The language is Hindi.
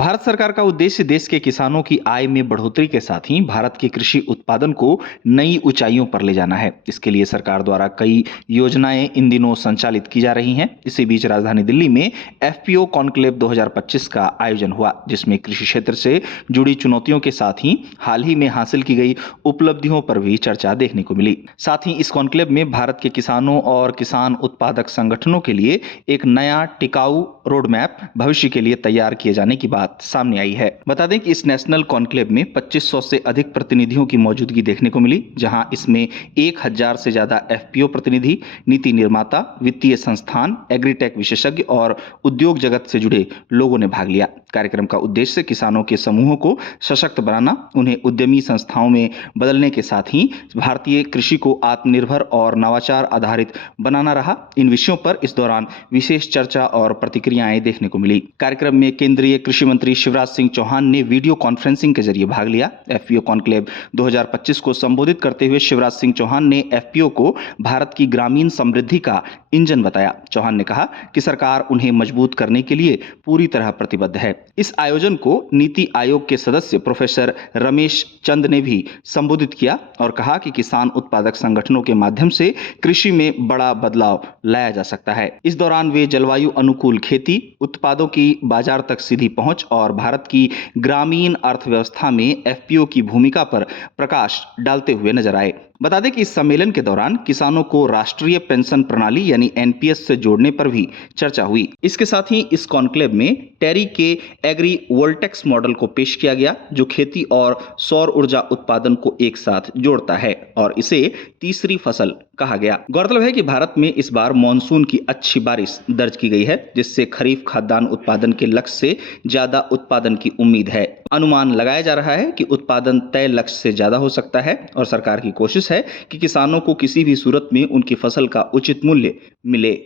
भारत सरकार का उद्देश्य देश के किसानों की आय में बढ़ोतरी के साथ ही भारत के कृषि उत्पादन को नई ऊंचाइयों पर ले जाना है। इसके लिए सरकार द्वारा कई योजनाएं इन दिनों संचालित की जा रही हैं। इसी बीच राजधानी दिल्ली में एफपीओ कॉन्क्लेव 2025 का आयोजन हुआ, जिसमें कृषि क्षेत्र से जुड़ी चुनौतियों के साथ ही हाल ही में हासिल की गई उपलब्धियों पर भी चर्चा देखने को मिली। साथ ही इस कॉन्क्लेव में भारत के किसानों और किसान उत्पादक संगठनों के लिए एक नया टिकाऊ रोड मैप भविष्य के लिए तैयार किए जाने की बात सामने आई है। बता दें कि इस नेशनल कॉन्क्लेव में 2500 से अधिक प्रतिनिधियों की मौजूदगी देखने को मिली, जहां इसमें 1000 से ज्यादा एफपीओ प्रतिनिधि, नीति निर्माता, वित्तीय संस्थान, एग्रीटेक विशेषज्ञ और उद्योग जगत से जुड़े लोगों ने भाग लिया। कार्यक्रम का उद्देश्य किसानों के समूहों को सशक्त बनाना, उन्हें उद्यमी संस्थाओं में बदलने के साथ ही भारतीय कृषि को आत्मनिर्भर और नवाचार आधारित बनाना रहा। इन विषयों पर इस दौरान विशेष चर्चा और प्रतिक्रियाएं देखने को मिली। कार्यक्रम में केंद्रीय कृषि मंत्री शिवराज सिंह चौहान ने वीडियो कॉन्फ्रेंसिंग के जरिए भाग लिया। एफपीओ कॉन्क्लेव 2025 को संबोधित करते हुए शिवराज सिंह चौहान ने एफपीओ को भारत की ग्रामीण समृद्धि का इंजन बताया। चौहान ने कहा कि सरकार उन्हें मजबूत करने के लिए पूरी तरह प्रतिबद्ध है। इस आयोजन को नीति आयोग के सदस्य प्रोफेसर रमेश चंद ने भी संबोधित किया और कहा कि किसान उत्पादक संगठनों के माध्यम से कृषि में बड़ा बदलाव लाया जा सकता है। इस दौरान वे जलवायु अनुकूल खेती, उत्पादों की बाजार तक सीधी पहुंच और भारत की ग्रामीण अर्थव्यवस्था में एफपीओ की भूमिका पर प्रकाश डालते हुए नजर आए। बता दें कि इस सम्मेलन के दौरान किसानों को राष्ट्रीय पेंशन प्रणाली यानी एनपीएस से जोड़ने पर भी चर्चा हुई। इसके साथ ही इस कॉन्क्लेव में टेरी के एग्री वोल्टेक्स मॉडल को पेश किया गया, जो खेती और सौर ऊर्जा उत्पादन को एक साथ जोड़ता है और इसे तीसरी फसल कहा गया। गौरतलब है कि भारत में इस बार मानसून की अच्छी बारिश दर्ज की गई है, जिससे खरीफ खाद्यान्न उत्पादन के लक्ष्य से ज्यादा उत्पादन की उम्मीद है। अनुमान लगाया जा रहा है कि उत्पादन तय लक्ष्य से ज्यादा हो सकता है और सरकार की कोशिश है कि किसानों को किसी भी सूरत में उनकी फसल का उचित मूल्य मिले।